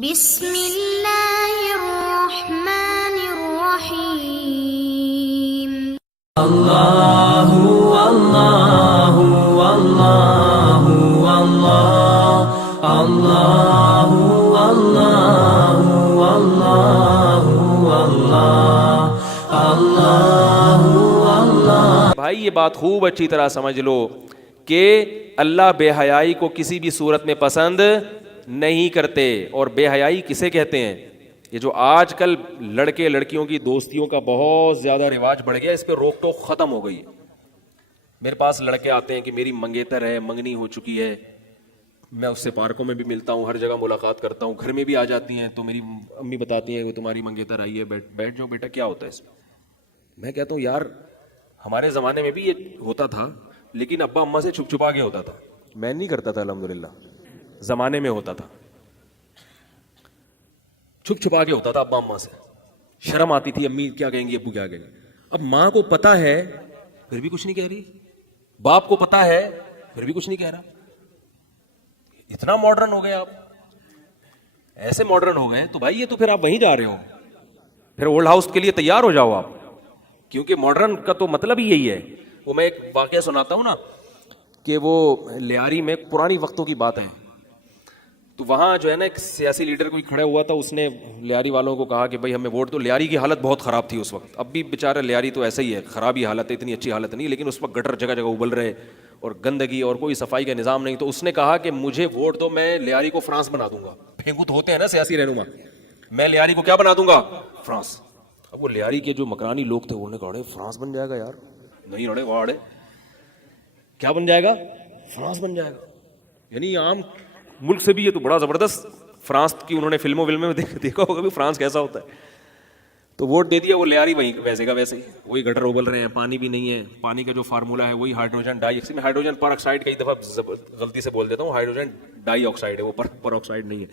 بسم اللہ الرحمن الرحیم اللہ اللہ اللہ اللہ اللہ اللہ اللہ اللہ۔ بھائی یہ بات خوب اچھی طرح سمجھ لو کہ اللہ بے حیائی کو کسی بھی صورت میں پسند نہیں کرتے۔ اور بے حیائی کسے کہتے ہیں؟ یہ جو آج کل لڑکے لڑکیوں کی دوستیوں کا بہت زیادہ رواج بڑھ گیا، اس پہ روک ٹوک ختم ہو گئی۔ میرے پاس لڑکے آتے ہیں کہ میری منگیتر ہے، منگنی ہو چکی ہے، میں اس سے پارکوں میں بھی ملتا ہوں، ہر جگہ ملاقات کرتا ہوں، گھر میں بھی آ جاتی ہیں تو میری امی بتاتی ہیں کہ تمہاری منگیتر آئی ہے، بیٹھ جاؤ بیٹا، کیا ہوتا ہے اس میں؟ میں کہتا ہوں یار ہمارے زمانے میں بھی یہ ہوتا تھا، لیکن ابا اماں سے چھپ چھپا کے ہوتا تھا، میں نہیں کرتا تھا، الحمدللہ زمانے میں ہوتا تھا، چھپ چھپا کے ہوتا تھا ابا اماں سے، شرم آتی تھی، امی کیا کہیں گی، ابو کیا کہیں گے۔ اب ماں کو پتا ہے پھر بھی کچھ نہیں کہہ رہی، باپ کو پتا ہے پھر بھی کچھ نہیں کہہ رہا۔ اتنا ماڈرن ہو گئے آپ، ایسے ماڈرن ہو گئے تو بھائی یہ تو پھر آپ وہیں جا رہے ہو، پھر اولڈ ہاؤس کے لیے تیار ہو جاؤ آپ، کیونکہ ماڈرن کا تو مطلب ہی یہی ہے۔ وہ میں ایک واقعہ سناتا ہوں نا کہ وہ لیاری میں پرانی وقتوں کی بات ہے، تو وہاں جو ہے نا ایک سیاسی لیڈر کوئی کھڑا ہوا تھا، اس نے لیاری والوں کو کہا کہ بھائی ہمیں ووٹ دو۔ لیاری کی حالت بہت خراب تھی اس وقت، اب بھی بیچارہ لیاری تو ایسا ہی ہے، خراب ہی حالت ہے، اتنی اچھی حالت نہیں، لیکن اس وقت گٹر جگہ جگہ ابل رہے اور گندگی اور کوئی صفائی کا نظام نہیں۔ تو اس نے کہا کہ مجھے ووٹ دو، میں لیاری کو فرانس بنا دوں گا۔ پھینکوت ہوتے ہیں نا سیاسی رہنما، میں لیاری کو کیا بنا دوں گا؟ فرانس۔ اب وہ لیاری کے جو مکرانی لوگ تھے انہوں نے کہا فرانس بن جائے گا یار، نہیں اڑے واڑے، کیا بن جائے گا؟ فرانس بن جائے گا، یعنی عام ملک سے بھی یہ تو بڑا زبردست۔ فرانس کی انہوں نے فلموں میں دیکھا ہوگا بھی فرانس کیسا ہوتا ہے۔ تو ووٹ دے دیا، وہ لیاری وہیں ویسے کا ویسے ہی، وہی گٹر ابل رہے ہیں، پانی بھی نہیں ہے، پانی کا جو فارمولا ہے وہی ہائیڈروجن ڈائی آکسائڈ، میں ہائیڈروجن پر آکسائڈ کئی دفعہ غلطی سے بول دیتا ہوں، ہائیڈروجن ڈائی آکسائڈ ہے، وہ پر آکسائڈ نہیں ہے۔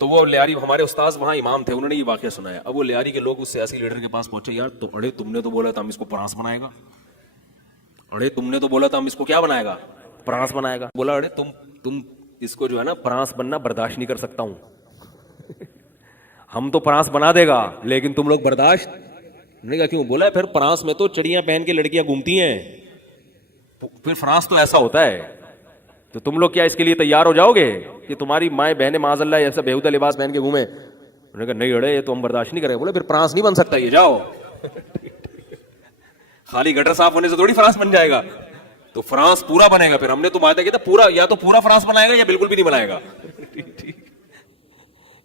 تو وہ لیاری، ہمارے استاذ وہاں امام تھے، انہوں نے یہ واقعہ سنایا۔ اب وہ لیاری کے لوگ اس سیاسی لیڈر کے پاس پہنچے، یار تو اڑے تم نے تو بولا تھا ہم اس کو فرانس بنائے گا، اڑے تم نے تو بولا تھا ہم اس کو کیا بنائے گا؟ فرانس بنائے گا۔ بولا اڑے تم اس کو جو ہے نا فرانس بننا برداشت نہیں کر سکتا ہوں، ہم تو فرانس بنا دے گا لیکن تم لوگ برداشت نہیں گا۔ کیوں؟ بولا پھر فرانس میں تو چڑیاں پہن کے لڑکیاں گھومتی ہیں، پھر فرانس تو ایسا ہوتا ہے، تو تم لوگ کیا اس کے لیے تیار ہو جاؤ گے کہ تمہاری مائیں بہنیں معاذ اللہ ایسا بیہودہ لباس پہن کے گھومیں؟ انہوں نے کہا نہیں اڑے یہ تو ہم برداشت نہیں کریں۔ بولے پھر فرانس نہیں بن سکتا یہ، جاؤ، خالی گٹر صاف ہونے سے تھوڑی فرانس بن جائے گا، تو فرانس پورا بنے گا۔ پھر ہم نے تو وعدہ کیا تھا پورا، یا تو پورا فرانس بنائے گا یا بالکل بھی نہیں بنائے گا،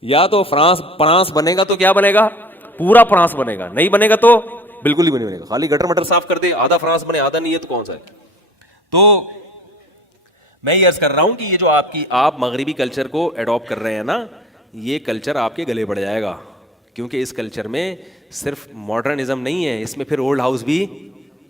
یا تو فرانس بنے گا تو کیا بنے گا؟ پورا فرانس بنے گا، نہیں بنے گا تو بالکل ہی نہیں بنے گا۔ خالی گٹر مٹر صاف کر دے، آدھا فرانس بنے آدھا نہیں ہے تو کون سا ہے؟ تو میں یہ عرض کر رہا ہوں کہ یہ جو آپ مغربی کلچر کو اڈاپٹ کر رہے ہیں نا، یہ کلچر آپ کے گلے پڑ جائے گا، کیونکہ اس کلچر میں صرف ماڈرنزم نہیں ہے، اس میں پھر اولڈ ہاؤس بھی،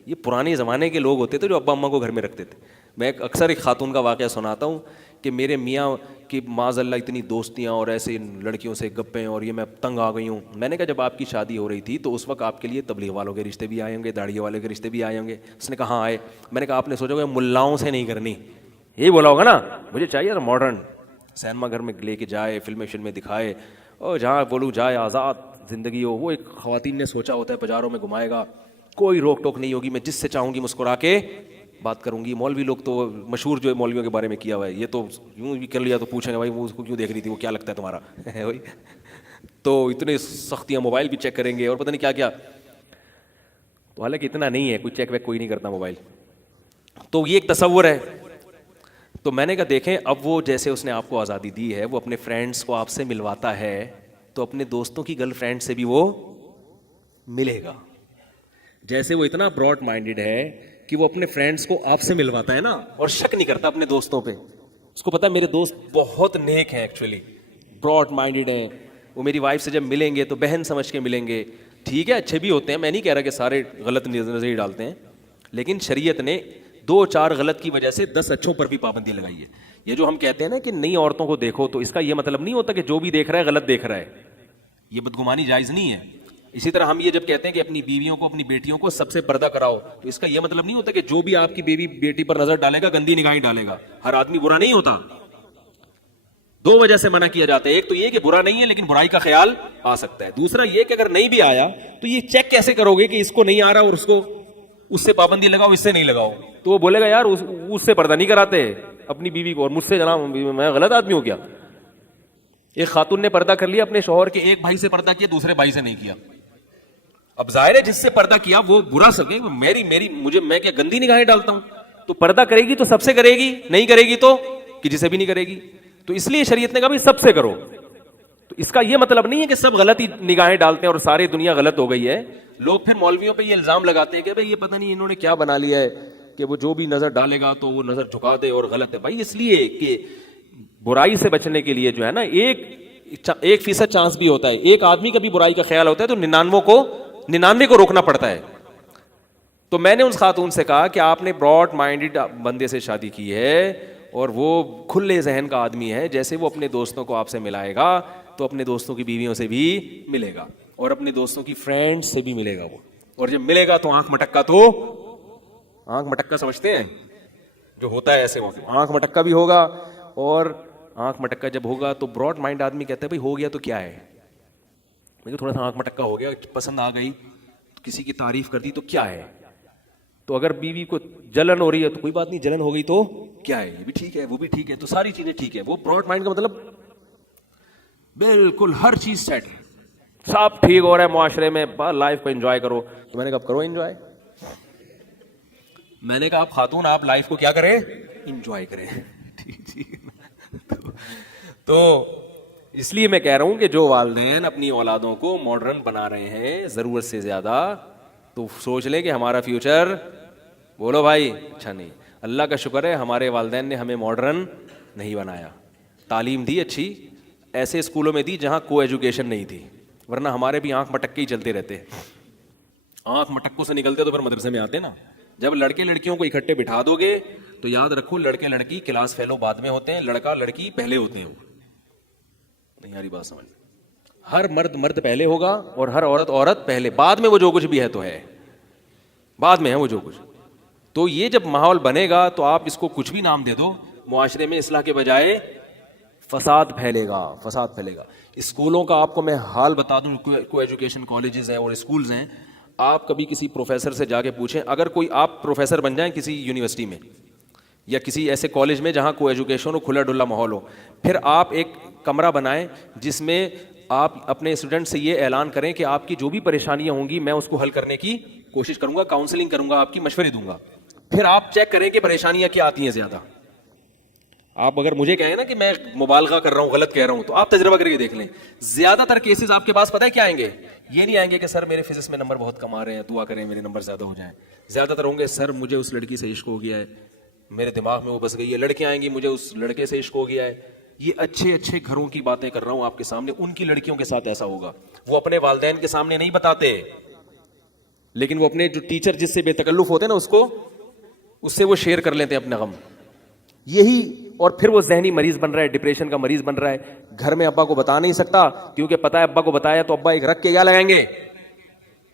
یہ پرانے زمانے کے لوگ ہوتے تھے جو ابا اماں کو گھر میں رکھتے تھے۔ میں اکثر ایک خاتون کا واقعہ سناتا ہوں کہ میرے میاں کی معاذ اللہ اتنی دوستیاں اور ایسے لڑکیوں سے گپیں، اور یہ میں تنگ آ گئی ہوں۔ میں نے کہا جب آپ کی شادی ہو رہی تھی تو اس وقت آپ کے لیے تبلیغ والوں کے رشتے بھی آئے ہوں گے، داڑھی والے کے رشتے بھی آئے ہوں گے؟ اس نے کہا ہاں آئے۔ میں نے کہا آپ نے سوچا کہ ملاؤں سے نہیں کرنی، یہی بولا ہوگا نا، مجھے چاہیے ماڈرن سینما گھر میں لے کے جائے، فلمیں دکھائے، اور جہاں بولوں جائے آزاد زندگی ہو۔ وہ ایک خواتین نے سوچا ہوتا ہے بازاروں میں گھمائے گا، کوئی روک ٹوک نہیں ہوگی، میں جس سے چاہوں گی مسکرا کے بات کروں گی۔ مولوی لوگ تو مشہور جو ہے مولویوں کے بارے میں کیا ہوا ہے، یہ تو یوں بھی کر لیا تو پوچھیں گے بھائی وہ اس کو کیوں دیکھ رہی تھی، وہ کیا لگتا ہے تمہارا؟ وہی تو اتنے سختیاں، موبائل بھی چیک کریں گے اور پتہ نہیں کیا کیا۔ تو حالانکہ اتنا نہیں ہے، کوئی چیک ویک کوئی نہیں کرتا موبائل، تو یہ ایک تصور ہے۔ تو میں نے کہا دیکھیں اب وہ جیسے اس نے آپ کو آزادی دی ہے، وہ اپنے فرینڈس کو آپ سے ملواتا ہے تو اپنے دوستوں کی گرل فرینڈ سے بھی وہ ملے گا۔ جیسے وہ اتنا براڈ مائنڈیڈ ہے کہ وہ اپنے فرینڈس کو آپ سے ملواتا ہے نا، اور شک نہیں کرتا اپنے دوستوں پہ، اس کو پتا ہے میرے دوست بہت نیک ہیں، ایکچولی براڈ مائنڈیڈ ہیں، وہ میری وائف سے جب ملیں گے تو بہن سمجھ کے ملیں گے۔ ٹھیک ہے اچھے بھی ہوتے ہیں، میں نہیں کہہ رہا کہ سارے غلط نظریے ڈالتے ہیں، لیکن شریعت نے 2-4 غلط کی وجہ سے 10 اچھوں پر بھی پابندی لگائی ہے۔ یہ جو ہم کہتے ہیں نا کہ نئی عورتوں کو دیکھو، تو اس کا یہ مطلب نہیں ہوتا کہ جو بھی دیکھ رہا ہے غلط دیکھ رہا ہے، یہ بدگمانی جائز نہیں ہے۔ اسی طرح ہم یہ جب کہتے ہیں کہ اپنی بیویوں کو، اپنی بیٹیوں کو سب سے پردہ کراؤ، تو اس کا یہ مطلب نہیں ہوتا کہ جو بھی آپ کی بیوی بیٹی پر نظر ڈالے گا گندی نگاہیں ڈالے گا، ہر آدمی برا نہیں ہوتا۔ دو وجہ سے منع کیا جاتا ہے. ایک تو یہ کہ برا نہیں ہے لیکن برائی کا خیال آ سکتا ہے. دوسرا یہ کہ اگر نہیں بھی آیا تو یہ چیک کیسے کرو گے کہ اس کو نہیں آ رہا اور اس سے پابندی لگاؤ, اس سے نہیں لگاؤ. تو وہ بولے گا یار اس سے پردہ نہیں کراتے اپنی بیوی کو, اور مجھ سے جناب میں غلط آدمی ہوں کیا. ایک خاتون نے پردہ کر لیا اپنے شوہر کے ایک بھائی سے پردہ کیا, دوسرے بھائی سے نہیں کیا. اب ظاہر ہے جس سے پردہ کیا وہ برا سکے, میں کیا گندی نگاہیں ڈالتا ہوں. تو پردہ کرے گی تو سب سے کرے گی, نہیں کرے گی تو کہ جسے بھی نہیں کرے گی. تو اس لیے شریعت نے کہا بھی سب سے کرو. تو اس کا یہ مطلب نہیں ہے کہ سب غلطی نگاہیں ڈالتے ہیں اور ساری دنیا غلط ہو گئی ہے. لوگ پھر مولویوں پہ یہ الزام لگاتے ہیں کہ بھائی یہ پتہ نہیں انہوں نے کیا بنا لیا ہے کہ وہ جو بھی نظر ڈالے گا تو وہ نظر جھکا دے اور غلط ہے. بھائی اس لیے کہ برائی سے بچنے کے لیے جو ہے نا 1% چانس بھی ہوتا ہے. ایک آدمی کا بھی برائی کا خیال ہوتا ہے تو 99 کو روکنا پڑتا ہے. تو میں نے اس خاتون سے کہا کہ آپ نے براڈ مائنڈڈ بندے سے شادی کی ہے اور وہ کھلے ذہن کا آدمی ہے, جیسے وہ اپنے دوستوں کو آپ سے ملائے گا تو اپنے دوستوں کی بیویوں سے بھی ملے گا اور اپنے دوستوں کی فرینڈ سے بھی ملے گا وہ. اور جب ملے گا تو آنکھ مٹکا سمجھتے ہیں جو ہوتا ہے ایسے آنکھ مٹکا بھی ہوگا. اور آنکھ مٹکا جب ہوگا تو براڈ مائنڈ آدمی کہتا ہے بھائی ہو گیا تو کیا ہے, مجھے تھوڑا سا آنکھ مٹکا ہو گیا, پسند آ گئی, کسی کی تعریف کر دی تو کیا ہے. تو اگر بیوی کو جلن ہو رہی ہے تو کوئی بات نہیں, جلن ہو گئی تو کیا ہے, یہ بھی ٹھیک ہے وہ بھی ٹھیک ہے, تو ساری چیزیں ٹھیک ہے. وہ براڈ مائنڈ کا مطلب بالکل ہر چیز سیٹ ہے, سب ٹھیک ہو رہا ہے معاشرے میں, لائف کو انجوائے کرو. تو میں نے کہا کرو انجوائے. میں نے کہا آپ خاتون آپ لائف کو کیا کریں, انجوائے کریں. تو اس لیے میں کہہ رہا ہوں کہ جو والدین اپنی اولادوں کو ماڈرن بنا رہے ہیں ضرورت سے زیادہ, تو سوچ لیں کہ ہمارا فیوچر, بولو بھائی, اچھا نہیں. اللہ کا شکر ہے ہمارے والدین نے ہمیں ماڈرن نہیں بنایا, تعلیم دی اچھی, ایسے اسکولوں میں دی جہاں کو ایجوکیشن نہیں تھی, ورنہ ہمارے بھی آنکھ مٹکے ہی چلتے رہتے. آنکھ مٹکوں سے نکلتے تو پھر مدرسے میں آتے نا. جب لڑکے لڑکیوں کو اکٹھے بٹھا دو گے تو یاد رکھو لڑکے لڑکی کلاس فیلو بعد میں ہوتے ہیں, لڑکا لڑکی پہلے ہوتے ہیں. نہیں یاری بات سمجھ, ہر مرد پہلے ہوگا اور ہر عورت پہلے, بعد میں وہ جو کچھ بھی ہے تو ہے, بعد میں ہے وہ جو کچھ. تو یہ جب ماحول بنے گا تو آپ اس کو کچھ بھی نام دے دو, معاشرے میں اصلاح کے بجائے فساد پھیلے گا. اسکولوں کا آپ کو میں حال بتا دوں, کو ایجوکیشن کالجز ہیں اور اسکولز ہیں. آپ کبھی کسی پروفیسر سے جا کے پوچھیں, اگر کوئی آپ پروفیسر بن جائیں کسی یونیورسٹی میں یا کسی ایسے کالج میں جہاں کو ایجوکیشن ہو, کھلا ڈلا ماحول ہو, پھر آپ ایک کمرہ بنائیں جس میں آپ اپنے اسٹوڈنٹ سے یہ اعلان کریں کہ آپ کی جو بھی پریشانیاں ہوں گی میں اس کو حل کرنے کی کوشش کروں گا, کاؤنسلنگ کروں گا, آپ کی مشورے دوں گا. پھر آپ چیک کریں کہ پریشانیاں کیا آتی ہیں زیادہ. آپ اگر مجھے کہیں نا کہ میں مبالغہ کر رہا ہوں, غلط کہہ رہا ہوں, تو آپ تجربہ کر کے دیکھ لیں, زیادہ تر کیسز آپ کے پاس پتہ ہے کیا آئیں گے, یہ نہیں آئیں گے کہ سر میرے فزکس میں نمبر بہت کم آ رہے ہیں, دعا کریں میرے نمبر زیادہ ہو جائیں. زیادہ تر ہوں گے سر مجھے اس لڑکی سے عشق ہو گیا ہے, میرے دماغ میں وہ بس گئی ہے. لڑکیاں آئیں گی مجھے اس لڑکے سے عشق ہو گیا ہے. یہ اچھے گھروں کی باتیں کر رہا ہوں آپ کے سامنے, ان کی لڑکیوں کے ساتھ ایسا ہوگا. وہ اپنے والدین کے سامنے نہیں بتاتے, لیکن وہ اپنے جو ٹیچر جس سے بے تکلف ہوتے ہیں نا اس سے وہ شیئر کر لیتے ہیں اپنا غم. یہی, اور پھر وہ ذہنی مریض بن رہا ہے, ڈپریشن کا مریض بن رہا ہے. گھر میں ابا کو بتا نہیں سکتا کیونکہ پتا ہے ابا کو بتایا تو ابا ایک رکھ کے کیا لگائیں گے,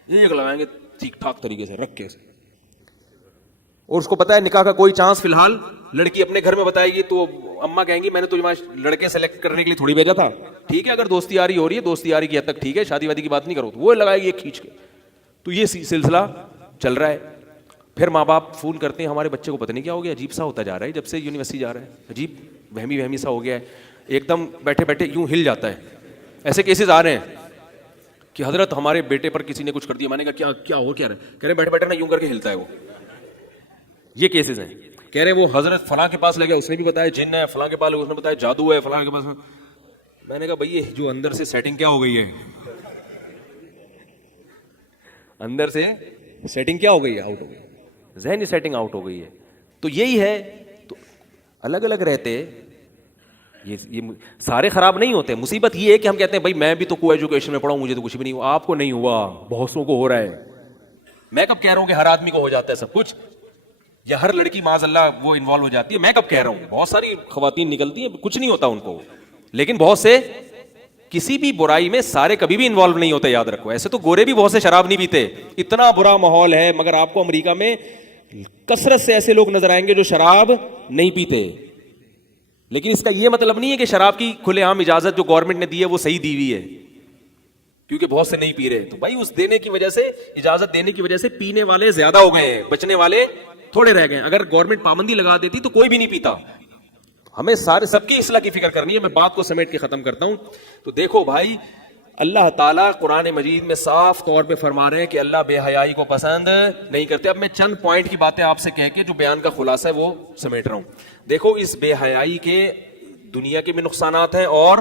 ایک لگائیں گے ٹھیک ٹھاک طریقے سے رکھ کے. اور اس کو پتا ہے نکاح کا کوئی چانس فی الحال, لڑکی اپنے گھر میں بتائے گی تو اما کہیں گی میں نے تجھے لڑکے سلیکٹ کرنے کے لیے تھوڑی بھیجا تھا. ٹھیک ہے اگر دوستی یاری ہو رہی ہے, دوستی یاری کی حد تک ٹھیک ہے, شادی وادی کی بات نہیں کرو, تو وہ لگائے گی ایک کھینچ کے. تو یہ سلسلہ چل رہا ہے. پھر ماں باپ فون کرتے ہیں ہمارے بچے کو پتہ نہیں کیا ہو گیا, عجیب سا ہوتا جا رہا ہے جب سے یونیورسٹی جا رہا ہے, عجیب وہمی سا ہو گیا ہے, ایک دم بیٹھے یوں ہل جاتا ہے. ایسے کیسز آ رہے ہیں کہ حضرت ہمارے بیٹے پر کسی نے کچھ کر دیا. میں نے کہا کیا ہو کیا رہا, کہہ رہے بیٹھے نا یوں کر کے ہلتا ہے وہ. یہ کیسز ہیں. کہہ رہے وہ حضرت فلاں کے پاس لے گیا, اس نے بھی بتایا جن ہے, فلاں کے پاس اس نے بتایا جادو ہے, فلاں کے پاس. میں نے کہا بھائی جو اندر سے سیٹنگ کیا ہو گئی ہے, اندر سے سیٹنگ کیا ہو گئی ہے, آؤٹ ہو گئی, ذہنی سیٹنگ آؤٹ ہو گئی ہے. تو یہی ہے. تو الگ الگ رہتے یہ سارے خراب نہیں ہوتے. مصیبت یہ ہے کہ ہم کہتے ہیں بھائی میں بھی تو کو ایجوکیشن میں پڑھا ہوں, مجھے تو کچھ بھی نہیں ہوا. آپ کو نہیں ہوا, بہتوں کو ہو رہا ہے. میں کب کہہ رہا ہوں کہ ہر آدمی کو ہو جاتا ہے سب کچھ, یا ہر لڑکی معاذ اللہ وہ انوالو ہو جاتی ہے. میں کب کہہ رہا ہوں, بہت ساری خواتین نکلتی ہیں کچھ نہیں ہوتا ان کو, لیکن بہت سے کسی بھی برائی میں سارے کبھی بھی انوالو نہیں ہوتے, یاد رکھو. ایسے تو گورے بھی بہت سے شراب نہیں پیتے, اتنا برا ماحول ہے, مگر آپ کو امریکہ میں کثرت سے ایسے لوگ نظر آئیں گے جو شراب نہیں پیتے. لیکن اس کا یہ مطلب نہیں ہے کہ شراب کی کھلے عام اجازت جو گورنمنٹ نے دی ہے وہ صحیح دی ہوئی ہے، کیونکہ بہت سے نہیں پی رہے. تو بھائی اس دینے کی وجہ سے، اجازت دینے کی وجہ سے پینے والے زیادہ ہو گئے ہیں، بچنے والے تھوڑے رہ گئے ہیں. اگر گورنمنٹ پابندی لگا دیتی تو کوئی بھی نہیں پیتا. ہمیں سارے سب کی اصلاح کی فکر کرنی ہے. میں بات کو سمیٹ کے ختم کرتا ہوں. تو دیکھو بھائی، اللہ تعالیٰ قرآن مجید میں صاف طور پہ فرما رہے ہیں کہ اللہ بے حیائی کو پسند نہیں کرتے. اب میں چند پوائنٹ کی باتیں آپ سے کہہ کے جو بیان کا خلاصہ ہے وہ سمیٹ رہا ہوں. دیکھو، اس بے حیائی کے دنیا کے بھی نقصانات ہیں اور